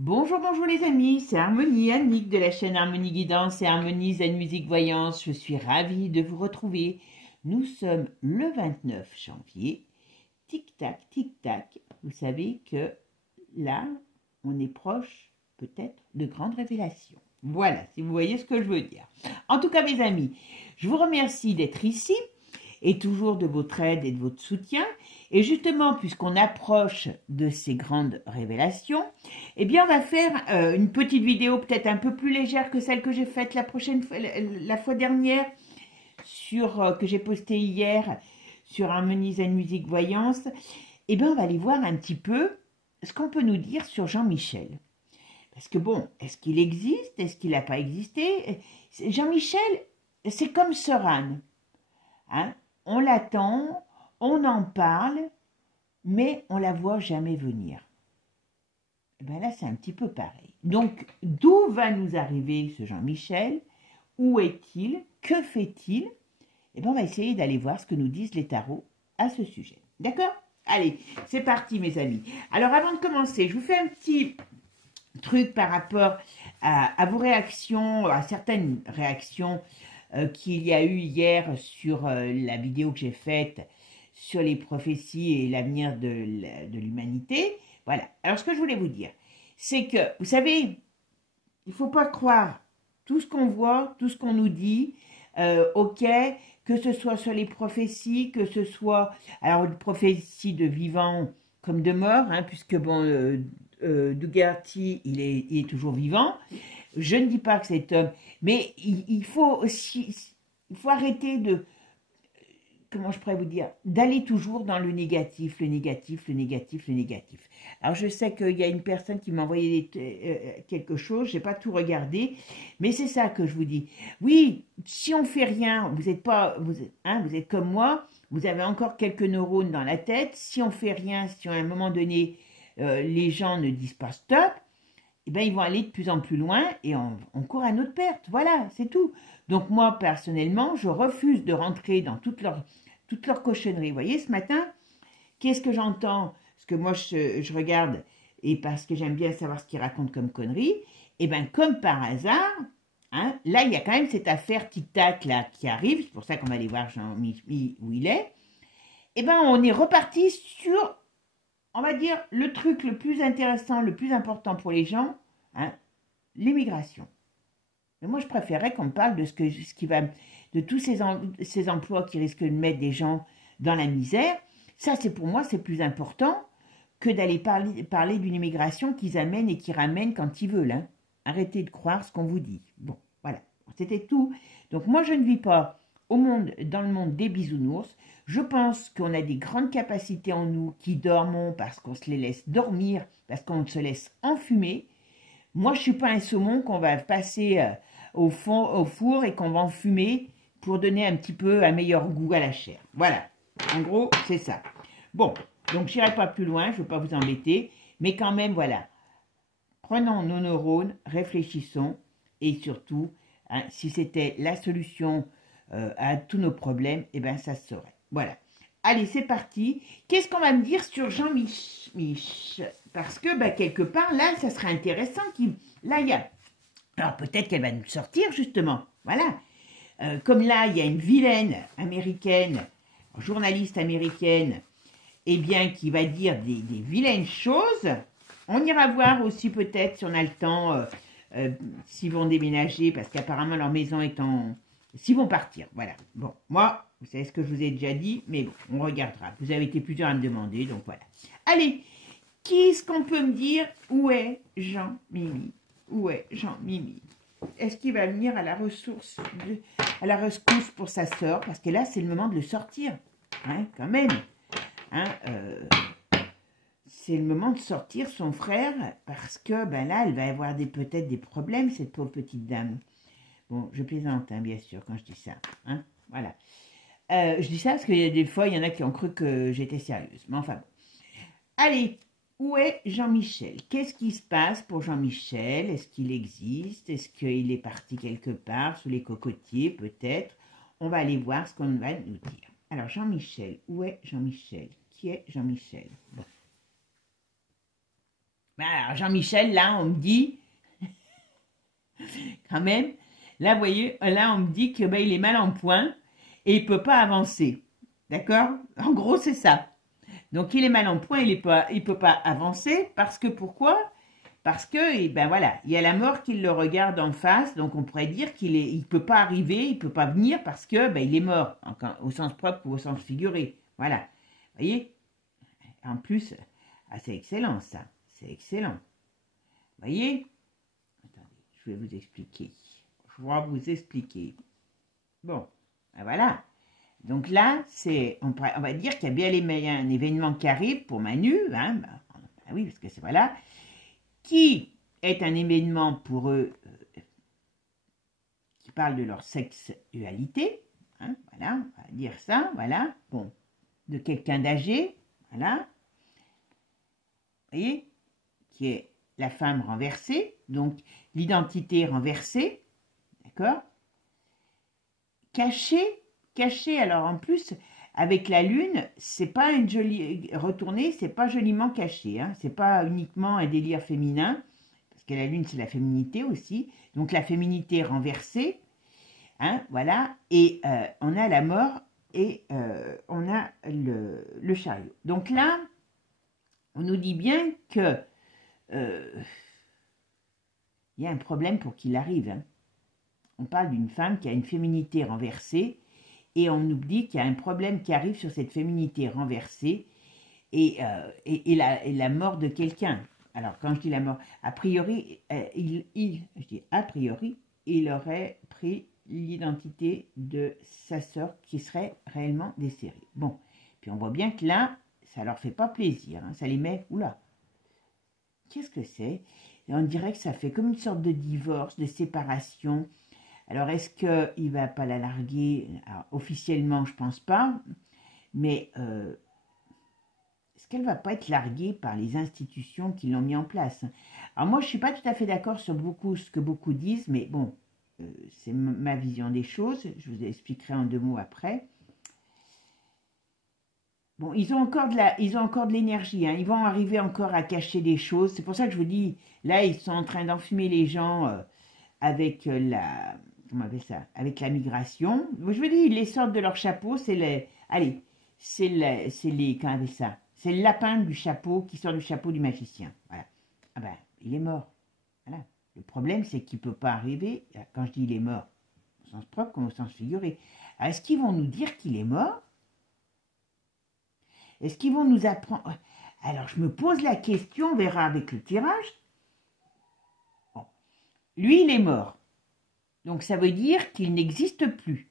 Bonjour, bonjour les amis, c'est Harmonie, Annick de la chaîne Harmonie Guidance et Harmonie Zen Musique Voyance. Je suis ravie de vous retrouver. Nous sommes le 29 janvier. Tic-tac, tic-tac. Vous savez que là, on est proche peut-être de grandes révélations. Voilà, si vous voyez ce que je veux dire. En tout cas, mes amis, je vous remercie d'être ici et toujours de votre aide et de votre soutien. Et justement, puisqu'on approche de ces grandes révélations, eh bien, on va faire une petite vidéo peut-être un peu plus légère que celle que j'ai faite la fois dernière, que j'ai postée hier sur Harmonie Zen Musique Voyance. Eh bien, on va aller voir un petit peu ce qu'on peut nous dire sur Jean-Michel. Parce que bon, est-ce qu'il existe? Est-ce qu'il n'a pas existé? Jean-Michel, c'est comme Soran. Hein? On l'attend, on en parle, mais on la voit jamais venir. Et bien là, c'est un petit peu pareil. Donc, d'où va nous arriver ce Jean-Michel? Où est-il? Que fait-il? Et bien, on va essayer d'aller voir ce que nous disent les tarots à ce sujet. D'accord? Allez, c'est parti, mes amis. Alors, avant de commencer, je vous fais un petit truc par rapport à vos réactions, à certaines réactions qu'il y a eu hier sur la vidéo que j'ai faite sur les prophéties et l'avenir de l'humanité. Voilà. Alors, ce que je voulais vous dire, c'est que, vous savez, il ne faut pas croire tout ce qu'on voit, tout ce qu'on nous dit, ok, que ce soit sur les prophéties, que ce soit, alors, une prophétie de vivants comme de morts, hein, puisque, bon, Dugarty, il est toujours vivant. Je ne dis pas que cet homme, mais il faut arrêter de, comment je pourrais vous dire, d'aller toujours dans le négatif, le négatif, le négatif, le négatif. Alors je sais qu'il y a une personne qui m'a envoyé quelque chose, je n'ai pas tout regardé, mais c'est ça que je vous dis. Oui, si on fait rien, vous êtes comme moi, vous avez encore quelques neurones dans la tête. Si on fait rien, si à un moment donné les gens ne disent pas stop, eh ben, ils vont aller de plus en plus loin et on court à notre perte. Voilà, c'est tout. Donc moi, personnellement, je refuse de rentrer dans toutes leurs cochonneries. Vous voyez, ce matin, qu'est-ce que j'entends? Parce que moi, je regarde et parce que j'aime bien savoir ce qu'ils racontent comme conneries. Et bien, comme par hasard, hein, là, il y a quand même cette affaire tic-tac là qui arrive. C'est pour ça qu'on va aller voir Jean-Mi où il est. Et bien, on est reparti sur, on va dire, le truc le plus intéressant, le plus important pour les gens, hein, l'immigration. Mais moi, je préférais qu'on parle de de tous ces emplois qui risquent de mettre des gens dans la misère. Ça, c'est pour moi, c'est plus important que d'aller parler d'une immigration qu'ils amènent et qui ramènent quand ils veulent. Hein. Arrêtez de croire ce qu'on vous dit. Bon, voilà, c'était tout. Donc moi, je ne vis pas dans le monde des bisounours. Je pense qu'on a des grandes capacités en nous qui dormons parce qu'on se les laisse dormir, parce qu'on se laisse enfumer. Moi, je ne suis pas un saumon qu'on va passer au four et qu'on va enfumer pour donner un petit peu un meilleur goût à la chair. Voilà, en gros, c'est ça. Bon, donc je n'irai pas plus loin, je ne veux pas vous embêter, mais quand même, voilà. Prenons nos neurones, réfléchissons, et surtout, hein, si c'était la solution à tous nos problèmes, eh bien, ça se saurait. Voilà. Allez, c'est parti. Qu'est-ce qu'on va me dire sur Jean-Mich? Parce que, bah, quelque part, là, ça serait intéressant. Là, il y a... Alors, peut-être qu'elle va nous sortir, justement. Voilà. Comme là, il y a une vilaine américaine, journaliste américaine, eh bien, qui va dire des vilaines choses. On ira voir aussi, peut-être, si on a le temps, s'ils vont déménager, parce qu'apparemment, leur maison est en... S'ils vont partir, voilà. Bon, moi... Vous savez ce que je vous ai déjà dit, mais bon, on regardera. Vous avez été plusieurs à me demander, donc voilà. Allez, qu'est-ce qu'on peut me dire? Où est Jean-Mimi? Où est Jean-Mimi? Est-ce qu'il va venir à la rescousse pour sa sœur? Parce que là, c'est le moment de le sortir. Hein, quand même. Hein, c'est le moment de sortir son frère, parce que ben là, elle va avoir peut-être des problèmes, cette pauvre petite dame. Bon, je plaisante, hein, bien sûr, quand je dis ça. Hein, voilà. Je dis ça parce qu'il y a des fois, il y en a qui ont cru que j'étais sérieuse. Mais enfin bon. Allez, où est Jean-Michel? Qu'est-ce qui se passe pour Jean-Michel? Est-ce qu'il existe? Est-ce qu'il est parti quelque part sous les cocotiers, peut-être? On va aller voir ce qu'on va nous dire. Alors, Jean-Michel, où est Jean-Michel? Qui est Jean-Michel? Bon. Ben alors, Jean-Michel, là, on me dit, quand même, là, vous voyez, là, on me dit que ben, il est mal en point et il peut pas avancer. D'accord? En gros, c'est ça. Donc, il est mal en point, il peut pas avancer parce que pourquoi? Parce que, eh ben voilà, il y a la mort qui le regarde en face, donc on pourrait dire il peut pas arriver, il peut pas venir parce que ben, il est mort, au sens propre ou au sens figuré. Voilà. Vous voyez? En plus, ah, c'est excellent ça. C'est excellent. Vous voyez? Attendez, je vais vous expliquer. Je vais vous expliquer. Bon, ben voilà. Donc là, on va dire qu'il y a bien un événement qui arrive pour Manu, hein, ben oui, parce que c'est voilà, qui est un événement pour eux qui parle de leur sexualité, hein, voilà, on va dire ça, voilà, bon, de quelqu'un d'âgé, voilà, vous voyez, qui est la femme renversée, donc l'identité renversée, d'accord, cachée, alors en plus, avec la lune, c'est pas une jolie, retournée, c'est pas joliment caché, hein, c'est pas uniquement un délire féminin, parce que la lune c'est la féminité aussi, donc la féminité renversée, hein, voilà, et on a la mort et on a le chariot. Donc là, on nous dit bien que il y a un problème pour qu'il arrive. Hein. On parle d'une femme qui a une féminité renversée et on nous dit qu'il y a un problème qui arrive sur cette féminité renversée et la mort de quelqu'un. Alors, quand je dis la mort, a priori, il aurait pris l'identité de sa sœur qui serait réellement décédée. Bon, puis on voit bien que là, ça leur fait pas plaisir, hein, ça les met, oula, qu'est-ce que c'est? Et on dirait que ça fait comme une sorte de divorce, de séparation. Alors, est-ce qu'il va pas la larguer? Alors, officiellement, je pense pas, mais est-ce qu'elle va pas être larguée par les institutions qui l'ont mis en place? Alors moi, je suis pas tout à fait d'accord sur ce que beaucoup disent, mais bon, c'est ma vision des choses, je vous expliquerai en 2 mots après. Bon, ils ont encore de l'énergie, hein. Ils vont arriver encore à cacher des choses. C'est pour ça que je vous dis, là, ils sont en train d'enfumer les gens avec comment on appelle ça? Avec la migration. Moi, je vous dis, ils les sortent de leur chapeau, comment on appelle ça? C'est le lapin du chapeau qui sort du chapeau du magicien. Voilà. Ah ben, il est mort. Voilà. Le problème, c'est qu'il ne peut pas arriver, quand je dis il est mort, au sens propre comme au sens figuré. Alors, est-ce qu'ils vont nous dire qu'il est mort? Est-ce qu'ils vont nous apprendre? Alors, je me pose la question, on verra avec le tirage. Bon. Lui, il est mort. Donc, ça veut dire qu'il n'existe plus.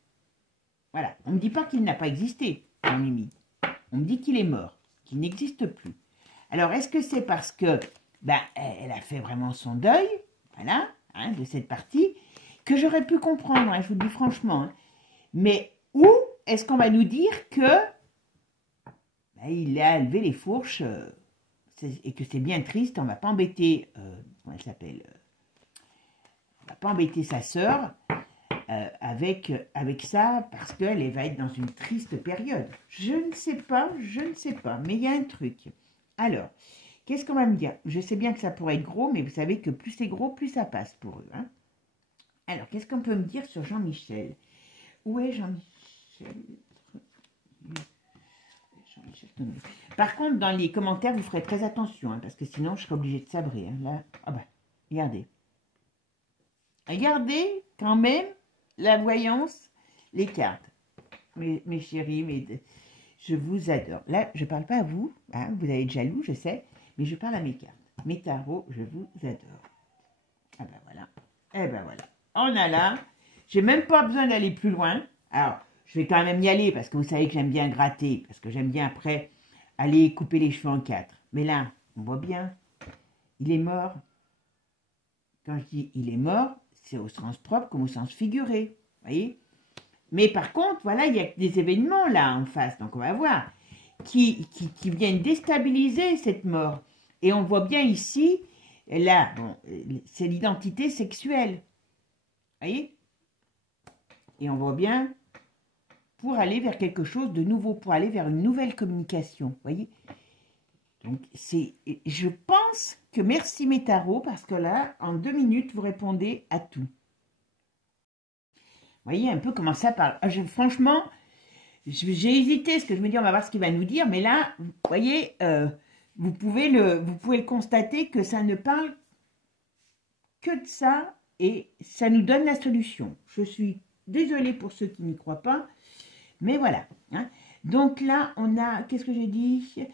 Voilà. On ne me dit pas qu'il n'a pas existé, mon Mimi. On me dit qu'il est mort, qu'il n'existe plus. Alors, est-ce que c'est parce que elle a fait vraiment son deuil, voilà, hein, de cette partie, que j'aurais pu comprendre, hein, je vous le dis franchement. Hein. Mais où est-ce qu'on va nous dire que il a levé les fourches et que c'est bien triste, on ne va pas embêter, comment elle s'appelle, on ne va pas embêter sa sœur avec ça parce qu'elle va être dans une triste période. Je ne sais pas, mais il y a un truc. Alors, qu'est-ce qu'on va me dire? Je sais bien que ça pourrait être gros, mais vous savez que plus c'est gros, plus ça passe pour eux. Hein. Alors, qu'est-ce qu'on peut me dire sur Jean-Michel? Où est Jean-Michel? Par contre, dans les commentaires, vous ferez très attention, hein, parce que sinon, je serai obligée de sabrer. Hein, là, ah ben, regardez. Regardez quand même la voyance, les cartes. Mes chéris, je vous adore. Là, je ne parle pas à vous, hein, vous allez être jaloux, je sais, mais je parle à mes cartes. Mes tarots, je vous adore. Ah ben voilà. Eh ben voilà. On a là. J'ai même pas besoin d'aller plus loin. Alors, je vais quand même y aller parce que vous savez que j'aime bien gratter, parce que j'aime bien après aller couper les cheveux en 4. Mais là, on voit bien, il est mort. Quand je dis il est mort, c'est au sens propre comme au sens figuré. Vous voyez? Mais par contre, voilà, il y a des événements là en face, donc on va voir, qui viennent déstabiliser cette mort. Et on voit bien ici, là, bon, c'est l'identité sexuelle. Vous voyez? Et on voit bien pour aller vers quelque chose de nouveau, pour aller vers une nouvelle communication. Vous voyez? Donc, je pense que merci mes tarots, parce que là, en 2 minutes, vous répondez à tout. Vous voyez un peu comment ça parle. Franchement, j'ai hésité, parce que je me dis, on va voir ce qu'il va nous dire, mais là, vous voyez, vous pouvez le constater que ça ne parle que de ça, et ça nous donne la solution. Je suis désolée pour ceux qui n'y croient pas, mais voilà. Hein. Donc là, on a, qu'est-ce que j'ai dit?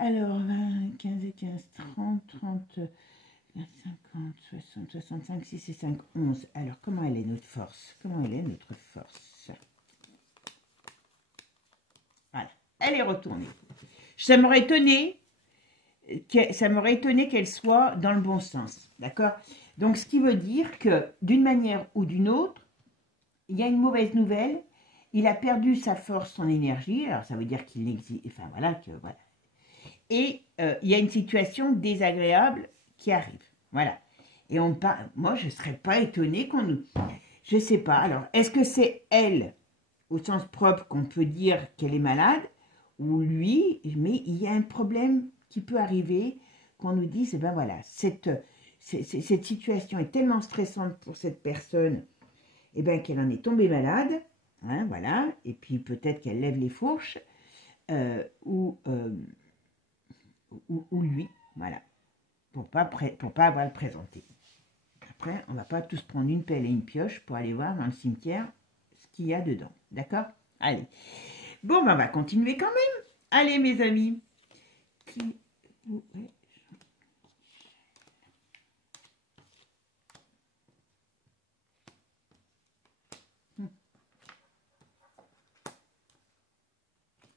Alors, 15 et 15, 30, 30, 50, 60, 65, 6 et 5, 11. Alors, comment elle est notre force? Comment elle est notre force? Voilà, elle est retournée. Ça m'aurait étonné qu'elle soit dans le bon sens, d'accord? Donc, ce qui veut dire que, d'une manière ou d'une autre, il y a une mauvaise nouvelle, il a perdu sa force, son énergie, alors ça veut dire qu'il n'existe, enfin voilà, que voilà. Et il y a une situation désagréable qui arrive, voilà. Et on parle, moi je ne serais pas étonnée qu'on nous, je ne sais pas, alors est-ce que c'est elle, au sens propre, qu'on peut dire qu'elle est malade, ou lui, mais il y a un problème qui peut arriver, qu'on nous dise, eh ben voilà, cette situation est tellement stressante pour cette personne, eh ben qu'elle en est tombée malade, hein, voilà, et puis peut-être qu'elle lève les fourches, ou lui, voilà, pour pas avoir à le présenter. Après, on va pas tous prendre une pelle et une pioche pour aller voir dans le cimetière ce qu'il y a dedans, d'accord? Allez, bon, ben on va continuer quand même. Allez, mes amis.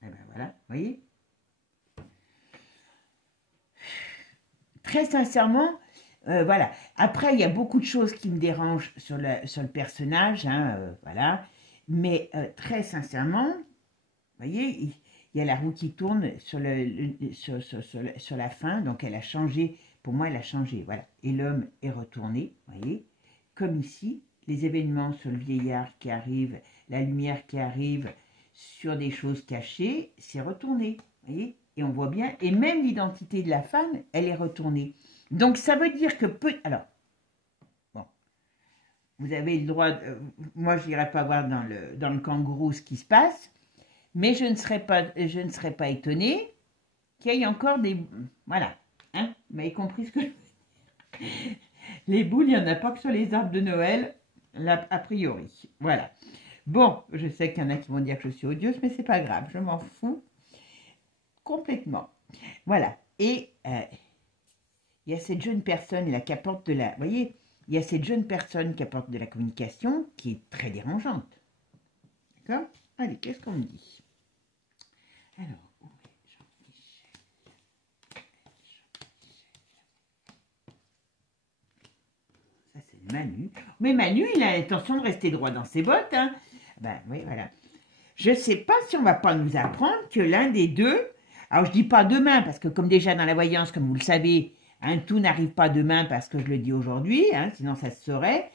Eh ben voilà, vous voyez. Très sincèrement, voilà. Après, il y a beaucoup de choses qui me dérangent sur le personnage, hein, voilà. Mais très sincèrement, vous voyez, il y a la roue qui tourne sur la fin, donc elle a changé. Pour moi, elle a changé, voilà. Et l'homme est retourné, vous voyez, comme ici, les événements sur le vieillard qui arrive, la lumière qui arrive sur des choses cachées, c'est retourné, vous voyez. Et on voit bien, et même l'identité de la femme, elle est retournée. Donc ça veut dire que alors, bon, vous avez le droit, moi je n'irai pas voir dans le kangourou ce qui se passe, mais je ne serais pas étonnée qu'il y ait encore des, voilà, hein, vous m'avez compris ce que je veux dire. Les boules, il n'y en a pas que sur les arbres de Noël, là, a priori, voilà. Bon, je sais qu'il y en a qui vont dire que je suis odieuse, mais c'est pas grave, je m'en fous. Complètement. Voilà. Et il y a cette jeune personne là qui apporte de la... Vous voyez, il y a cette jeune personne qui apporte de la communication qui est très dérangeante. D'accord? Allez, qu'est-ce qu'on me dit? Alors, ça c'est Manu. Mais Manu, il a l'intention de rester droit dans ses bottes. Hein. Ben oui, voilà. Je ne sais pas si on ne va pas nous apprendre que l'un des deux... Alors, je ne dis pas demain, parce que comme déjà dans la voyance, comme vous le savez, hein, tout n'arrive pas demain parce que je le dis aujourd'hui, hein, sinon ça se saurait.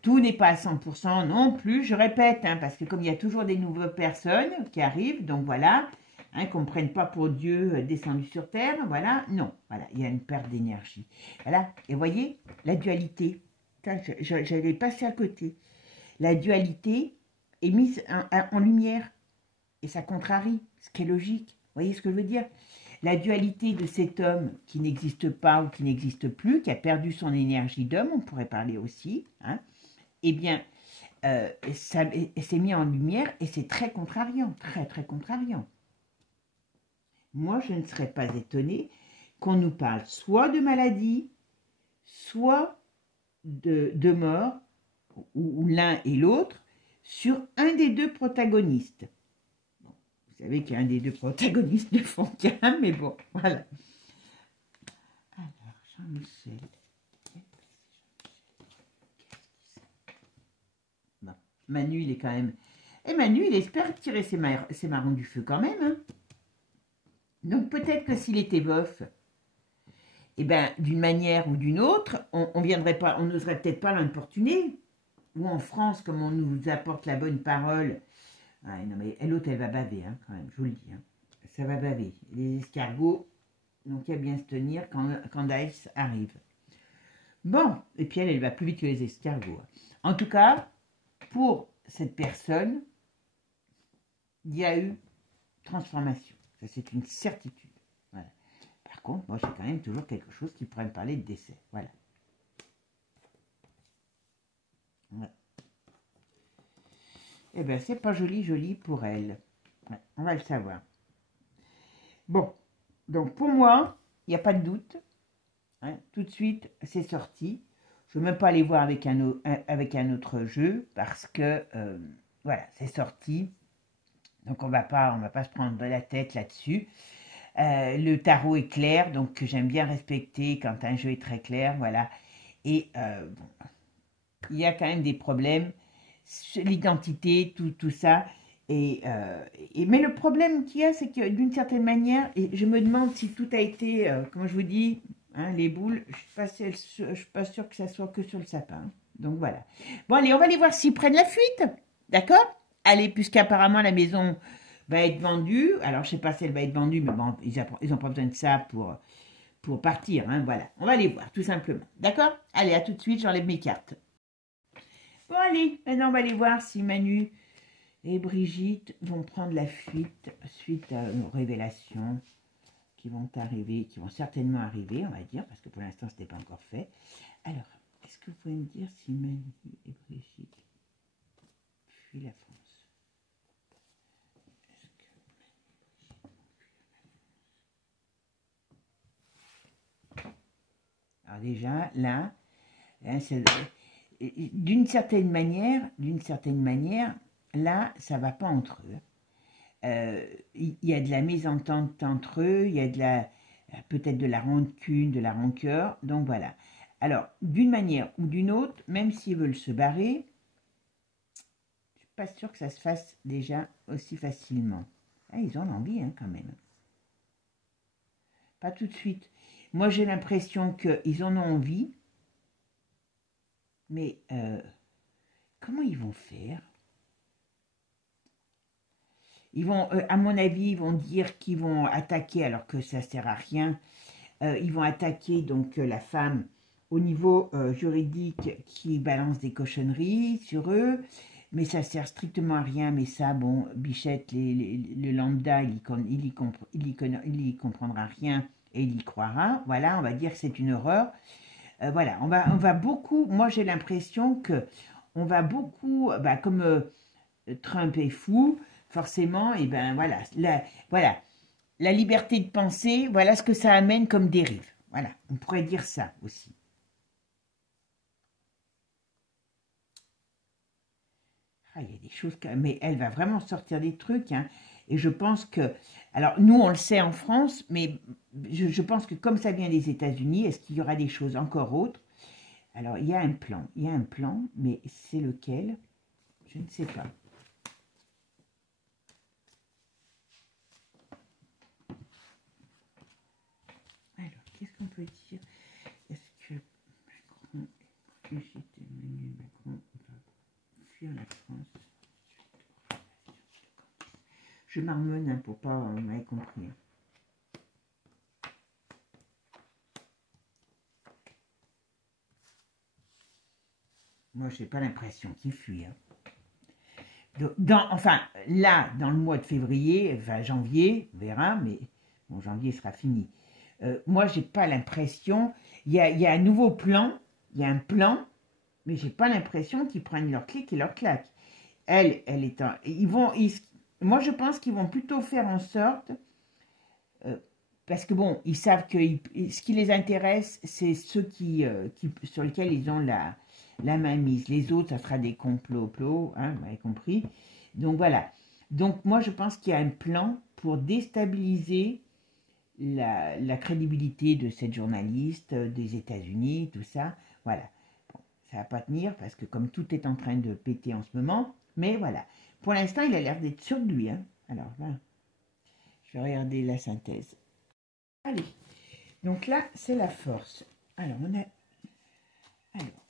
Tout n'est pas à 100% non plus, je répète, hein, parce que comme il y a toujours des nouvelles personnes qui arrivent, donc voilà, hein, qu'on ne prenne pas pour Dieu descendu sur terre, voilà, non, voilà, il y a une perte d'énergie. Voilà, et vous voyez, la dualité, j'allais passer à côté. La dualité est mise en lumière, et ça contrarie, ce qui est logique. Vous voyez ce que je veux dire? La dualité de cet homme qui n'existe pas ou qui n'existe plus, qui a perdu son énergie d'homme, on pourrait parler aussi, hein, eh bien, ça s'est mis en lumière et c'est très contrariant, très très contrariant. Moi, je ne serais pas étonnée qu'on nous parle soit de maladie, soit de mort, ou l'un et l'autre, sur un des deux protagonistes. Vous savez qu'il y a un des deux protagonistes de Fontaine, mais bon, voilà. Alors, Jean-Michel. Bon, Manu, il est quand même... Et Manu, il espère tirer ses marrons du feu quand même. Hein. Donc, peut-être que s'il était veuf, eh ben, d'une manière ou d'une autre, on viendrait pas, on n'oserait peut-être pas l'importuner. Ou en France, comme on nous apporte la bonne parole... Ouais, non mais l'autre elle va baver hein, quand même, je vous le dis. Hein. Ça va baver. Les escargots, Donc, il y a bien se tenir quand Candace arrive. Bon, et puis elle va plus vite que les escargots. En tout cas, pour cette personne, il y a eu transformation. Ça, c'est une certitude. Voilà. Par contre, moi, j'ai quand même toujours quelque chose qui pourrait me parler de décès. Voilà. Ouais. Eh bien, c'est pas joli pour elle. Ouais, on va le savoir. Bon, donc pour moi, il n'y a pas de doute. Hein, tout de suite, c'est sorti. Je ne veux même pas aller voir avec un autre jeu parce que, voilà, c'est sorti. Donc, on va pas se prendre de la tête là-dessus. Le tarot est clair, donc j'aime bien respecter quand un jeu est très clair, voilà. Et bon, il y a quand même des problèmes, l'identité, tout ça. Mais le problème qu'il y a, c'est que d'une certaine manière, et je me demande si tout a été, comme je vous dis, hein, les boules, je suis pas sûre que ça soit que sur le sapin. Donc voilà. Bon allez, on va aller voir s'ils prennent la fuite, d'accord? Allez, puisqu'apparemment la maison va être vendue. Alors je sais pas si elle va être vendue, mais bon, ils ont pas besoin de ça pour partir, hein, voilà. On va aller voir, tout simplement. D'accord? Allez, à tout de suite, j'enlève mes cartes. Bon allez, maintenant on va aller voir si Manu et Brigitte vont prendre la fuite suite à nos révélations qui vont certainement arriver, on va dire, parce que pour l'instant, ce n'est pas encore fait. Alors, est-ce que vous pouvez me dire si Manu et Brigitte fuient la France? Est-ce que Manu et Brigitte vont fuir la France? Alors déjà, là, d'une certaine manière, là, ça ne va pas entre eux. Il y a de la mésentente entre eux, il y a peut-être de la rancune, de la rancœur, donc voilà. Alors, d'une manière ou d'une autre, même s'ils veulent se barrer, je ne suis pas sûre que ça se fasse déjà aussi facilement. Ah, ils ont envie, hein, quand même. Pas tout de suite. Moi, j'ai l'impression qu'ils en ont envie, mais comment ils vont faire? Ils vont, à mon avis, ils vont dire qu'ils vont attaquer, alors que ça ne sert à rien. Ils vont attaquer donc la femme au niveau juridique qui balance des cochonneries sur eux, mais ça sert strictement à rien. Mais ça, bon, Bichette, le lambda, il y comprendra rien et il y croira. Voilà, on va dire que c'est une horreur. Voilà, on va beaucoup. Moi, j'ai l'impression que on va beaucoup, comme Trump est fou. Forcément, et ben voilà, la liberté de penser, voilà ce que ça amène comme dérive. Voilà, on pourrait dire ça aussi. Ah, il y a des choses, mais elle va vraiment sortir des trucs, hein, et je pense que, alors nous on le sait en France, mais je pense que comme ça vient des États-Unis, est-ce qu'il y aura des choses encore autres? Alors il y a un plan, mais c'est lequel? Je ne sais pas. Qu'est-ce qu'on peut dire? Est-ce que Macron, Brigitte et Emmanuel Macron va fuir la France? Je marmonne, hein, pour pas, on m'avait compris. Moi, j'ai pas l'impression qu'il fuit. Hein. Enfin, là, dans le mois de février, enfin janvier, on verra, mais bon, janvier sera fini. Moi, j'ai pas l'impression. Il y a un nouveau plan, il y a un plan, mais j'ai pas l'impression qu'ils prennent leur clic et leur claque. Elle est un. Moi, je pense qu'ils vont plutôt faire en sorte, parce que bon, ils savent que ce qui les intéresse, c'est ceux sur lesquels ils ont la main mise. Les autres, ça sera des complots, hein, vous m'avez compris. Donc voilà. Donc moi, je pense qu'il y a un plan pour déstabiliser la crédibilité de cette journaliste des États-Unis, tout ça. Voilà. Bon, ça va pas tenir parce que comme tout est en train de péter en ce moment, mais voilà. Pour l'instant, il a l'air d'être sûr de lui. Hein. Alors, là, je vais regarder la synthèse. Allez. Donc là, c'est la force. Alors,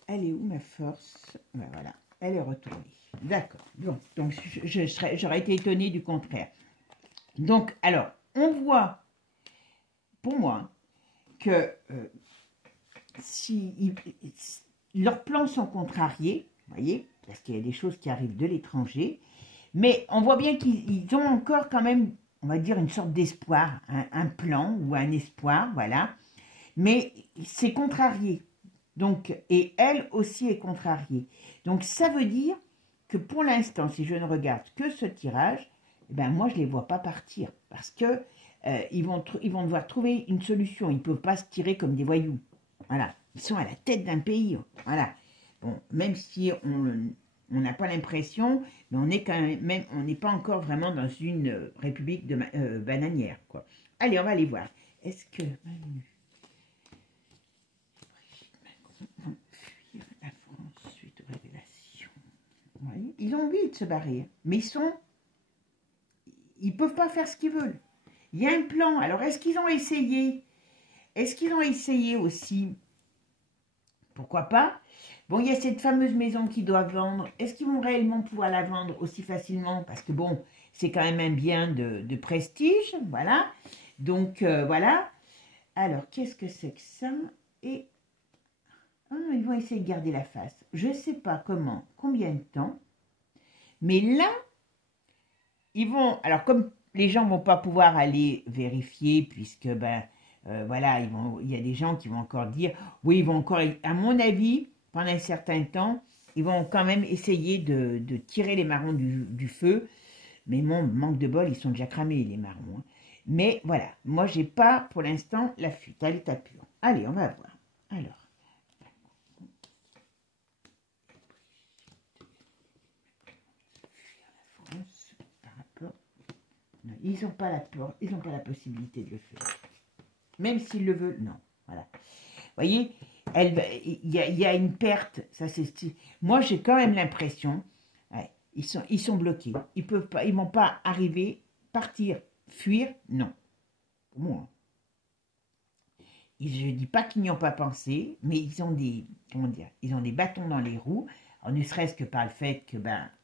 elle est où ma force? Voilà. Elle est retournée. D'accord. Donc j'aurais été étonnée du contraire. Donc, alors, on voit pour moi, que si leurs plans sont contrariés, vous voyez, parce qu'il y a des choses qui arrivent de l'étranger, mais on voit bien qu'ils ont encore quand même, on va dire, une sorte d'espoir, un plan ou un espoir, voilà, mais c'est contrarié. Donc, et elle aussi est contrariée. Donc, ça veut dire que pour l'instant, si je ne regarde que ce tirage, eh ben, moi, je ne les vois pas partir. Parce que ils vont devoir trouver une solution. Ils ne peuvent pas se tirer comme des voyous. Voilà. Ils sont à la tête d'un pays. Voilà. Bon, même si on n'a pas l'impression, mais on est quand même, on n'est pas encore vraiment dans une république bananière, quoi. Allez, on va aller voir. Est-ce que Manu vont fuir la France suite aux révélations? Oui, ils ont envie de se barrer, mais ils peuvent pas faire ce qu'ils veulent. Il y a un plan. Alors, est-ce qu'ils ont essayé? Est-ce qu'ils ont essayé aussi? Pourquoi pas? Bon, il y a cette fameuse maison qu'ils doivent vendre. Est-ce qu'ils vont réellement pouvoir la vendre aussi facilement? Parce que bon, c'est quand même un bien de prestige, voilà. Donc, voilà. Alors, qu'est-ce que c'est que ça? Et ils vont essayer de garder la face. Je ne sais pas comment, combien de temps. Mais là, ils vont... Alors, comme les gens ne vont pas pouvoir aller vérifier, puisque, voilà, il y a des gens qui vont encore dire... Oui, ils vont encore... À mon avis, pendant un certain temps, ils vont quand même essayer de tirer les marrons du feu. Mais mon manque de bol, ils sont déjà cramés, les marrons. Hein. Mais voilà, moi, j'ai pas, pour l'instant, la fuite à l'état pur. Allez, on va voir. Alors... Ils n'ont pas la peur, ils n'ont pas la possibilité de le faire. Même s'ils le veulent, non. Voilà. Vous voyez, il y a une perte. Ça, c'est. Moi, j'ai quand même l'impression, ouais, ils sont bloqués. Ils peuvent pas, ils vont pas arriver, partir, fuir, non. Pour moi. Je ne dis pas qu'ils n'y ont pas pensé, mais ils ont des, comment dire, ils ont des bâtons dans les roues. Alors, ne serait-ce que par le fait que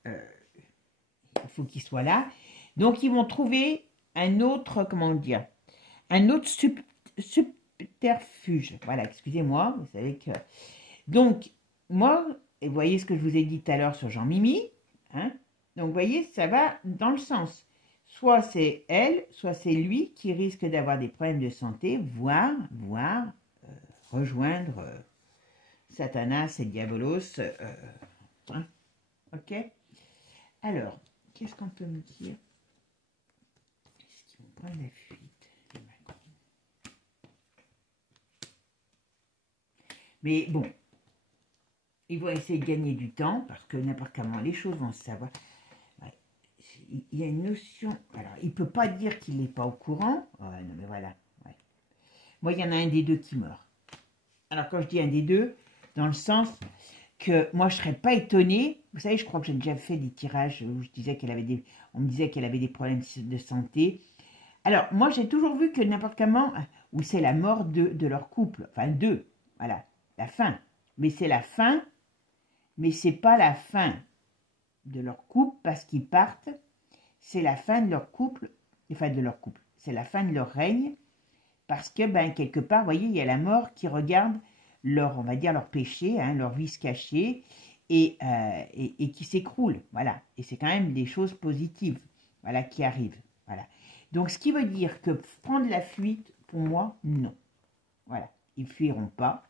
il faut qu'ils soient là. Donc, ils vont trouver un autre, comment dire, un autre subterfuge. Voilà, excusez-moi, vous savez que... Donc, moi, et vous voyez ce que je vous ai dit tout à l'heure sur Jean-Mimi, hein, donc, vous voyez, ça va dans le sens. Soit c'est elle, soit c'est lui qui risque d'avoir des problèmes de santé, voire rejoindre Satanas et Diabolos. Hein, ok? Alors, qu'est-ce qu'on peut me dire? Est-ce qu'ils vont prendre la fuite, les Macron? Mais bon, ils vont essayer de gagner du temps, parce que n'importe comment les choses vont se savoir. Ouais. Il y a une notion... Alors, il ne peut pas dire qu'il n'est pas au courant. Ouais, non, mais voilà. Ouais. Moi, il y en a un des deux qui meurt. Alors, quand je dis un des deux, dans le sens que moi, je ne serais pas étonnée. Vous savez, je crois que j'ai déjà fait des tirages où je disais qu'elle avait des... On me disait qu'elle avait des problèmes de santé. Alors, moi, j'ai toujours vu que n'importe comment, où c'est la mort de leur couple. Enfin, d'eux. Voilà, la fin. Mais c'est la fin, mais c'est pas la fin de leur couple parce qu'ils partent. C'est la fin de leur couple, enfin de leur couple. C'est la fin de leur règne parce que, quelque part, vous voyez, il y a la mort qui regarde leur, on va dire, leur péché, hein, leur vice caché et qui s'écroule. Voilà. Et c'est quand même des choses positives, voilà, qui arrivent. Voilà. Donc, ce qui veut dire que prendre la fuite, pour moi, non. Voilà. Ils ne fuiront pas.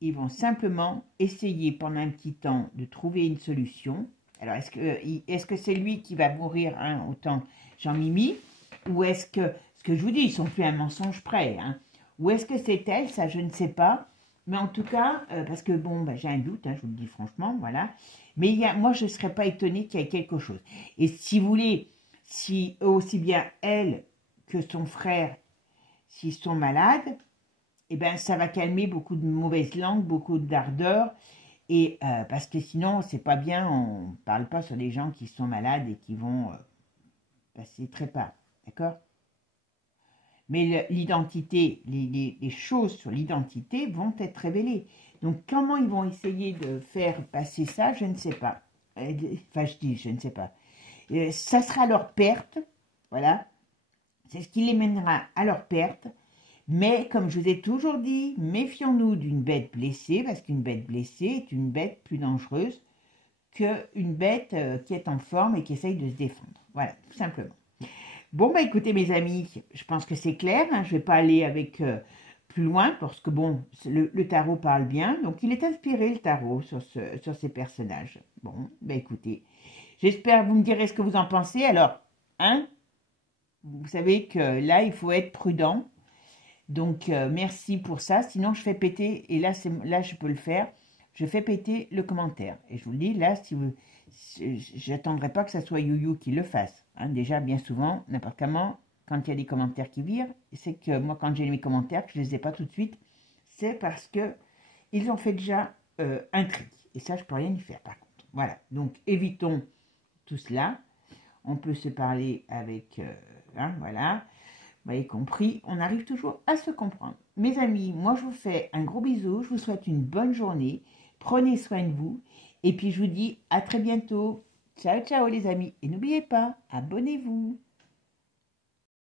Ils vont simplement essayer pendant un petit temps de trouver une solution. Alors, est-ce que c'est lui qui va mourir, hein, autant Jean-Mimi, ou est-ce que, ce que je vous dis, ils sont plus un mensonge près, hein, ou est-ce que c'est elle, ça je ne sais pas, mais en tout cas, parce que bon, j'ai un doute, hein, je vous le dis franchement, voilà, mais moi je ne serais pas étonnée qu'il y ait quelque chose. Et si vous voulez, si aussi bien elle que son frère, s'ils sont malades, eh bien, ça va calmer beaucoup de mauvaises langues, beaucoup d'ardeur, et parce que sinon, c'est pas bien, on ne parle pas sur des gens qui sont malades et qui vont passer très pas, d'accord? Mais l'identité, les choses sur l'identité vont être révélées. Donc, comment ils vont essayer de faire passer ça, je ne sais pas. Enfin, je dis, je ne sais pas. Ça sera leur perte, voilà. C'est ce qui les mènera à leur perte. Mais comme je vous ai toujours dit, méfions-nous d'une bête blessée, parce qu'une bête blessée est une bête plus dangereuse qu'une bête qui est en forme et qui essaye de se défendre. Voilà, tout simplement. Bon, bah écoutez mes amis, je pense que c'est clair, hein, je ne vais pas aller avec plus loin, parce que bon, le tarot parle bien, donc il est inspiré le tarot sur ces personnages. Bon, bah écoutez, j'espère, vous me direz ce que vous en pensez. Alors, hein, vous savez que là, il faut être prudent, donc merci pour ça, sinon je fais péter, et là, là je peux le faire, je fais péter le commentaire. Et je vous le dis, là, si vous, j'attendrai pas que ça soit Youyou qui le fasse. Hein. Déjà, bien souvent, n'importe comment, quand il y a des commentaires qui virent, c'est que moi, quand j'ai mes commentaires, que je les ai pas tout de suite, c'est parce que ils ont fait déjà un tri. Et ça, je peux rien y faire, par contre. Voilà. Donc, évitons tout cela. On peut se parler avec, hein, voilà. Vous avez compris, on arrive toujours à se comprendre. Mes amis, moi, je vous fais un gros bisou. Je vous souhaite une bonne journée. Prenez soin de vous. Et puis, je vous dis à très bientôt. Ciao, ciao les amis. Et n'oubliez pas, abonnez-vous.